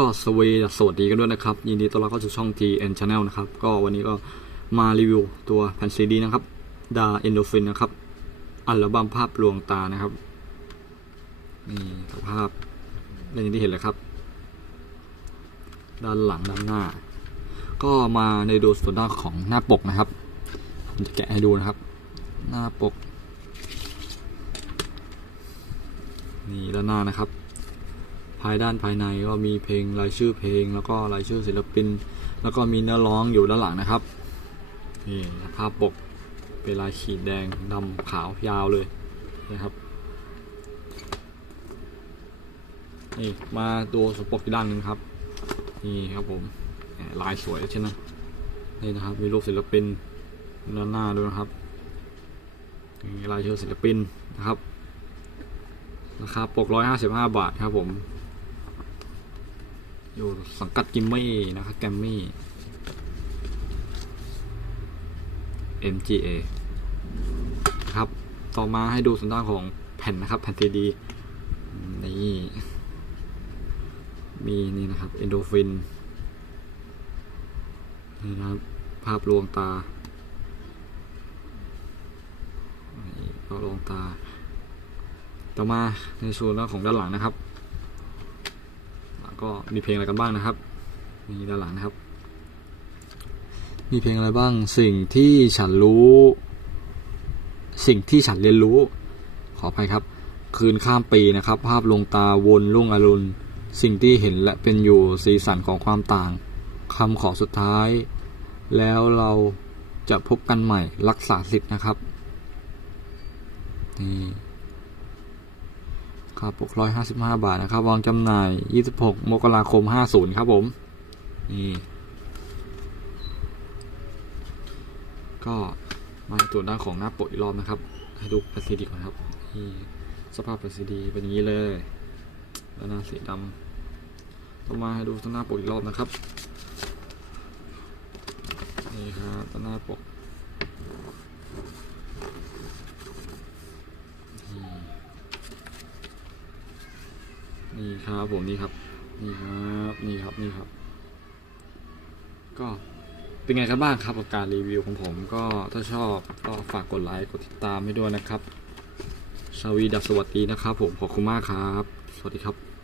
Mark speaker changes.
Speaker 1: ก็สวีสวัสดีกันด้วยนะครับ ยินดีต้อนรับเข้าสู่ช่อง TN Channel นะครับ ก็วันนี้ก็มารีวิวตัวแผ่นซีดีนะครับดาเอนโดฟินนะครับ อัลบั้มภาพลวงตานะครับ นี่สภาพเป็นอย่างที่เห็นเลยครับ ด้านหลังด้านหน้า ก็มาในดูส่วนด้านของหน้าปกนะครับ ผมจะแกะให้ดูนะครับ หน้าปก นี่ด้านหน้านะครับ ภายด้านภายในก็มีเพลงรายชื่อเพลง แล้วก็รายชื่อศิลปิน แล้วก็มีเนื้อร้องอยู่ด้านหลังนะครับนี่ภาพปกเป็นลายขีดแดงดำขาวยาวเลยนะครับนี่มาตัวสปกอีกด้านหนึ่งครับนี่ครับผมลายสวยใช่ไหมนี่นะครับมีรูปศิลปินด้านหน้าด้วยนะครับนี่ลายชื่อศิลปินนะครับราคาปก 155 บาทครับผม อยู่สังกัดกิมมี่นะครับแกมมี่ MGA ครับต่อมาให้ดูส่วนดานของแผ่นนะครับ แผ่นซีดีนี่มีนี่นะครับเอนโดฟินนี่นะครับ ภาพลวงตาภาพลวงตา ต่อมาในส่วนของด้านหลังนะครับ ก็มีเพลงอะไรกันบ้างนะครับนี่ด้านหลังนะครับ มีเพลงอะไรบ้างสิ่งที่ฉันรู้ สิ่งที่ฉันเรียนรู้ ขออภัยครับ คืนข้ามปีนะครับ ภาพลงตาวนลุ่งอรุณ สิ่งที่เห็นและเป็นอยู่สีสันของความต่างคำขอสุดท้าย แล้วเราจะพบกันใหม่รักษาสิทธิ์นะครับนี่ ครับปกร้อยห้าสิบห้าบาทนะครับ วางจำหน่ายยี่สิบหกมกราคมห้าศูนย์ครับผม นี่ ก็มาตรวจด้านของหน้าปกอีกรอบนะครับ ให้ดูแผ่นซีดีก่อนครับนี่สภาพแผ่นซีดีเป็นอย่างนี้เลยด้านหน้าสีดำต่อมาให้ดูด้นหน้าปกอีกรอบนะครับ นี่ครับด้นหน้าปก นี่ครับผมนี่ครับ นี่ครับนี่ครับนี่ครับ ก็เป็นไงกันบ้างครับกับการรีวิวของผมก็ถ้าชอบก็ฝากกดไลค์กดติดตามให้ด้วยนะครับสวีดัสสวัสดีนะครับผมขอบคุณมากครับ สวัสดีครับ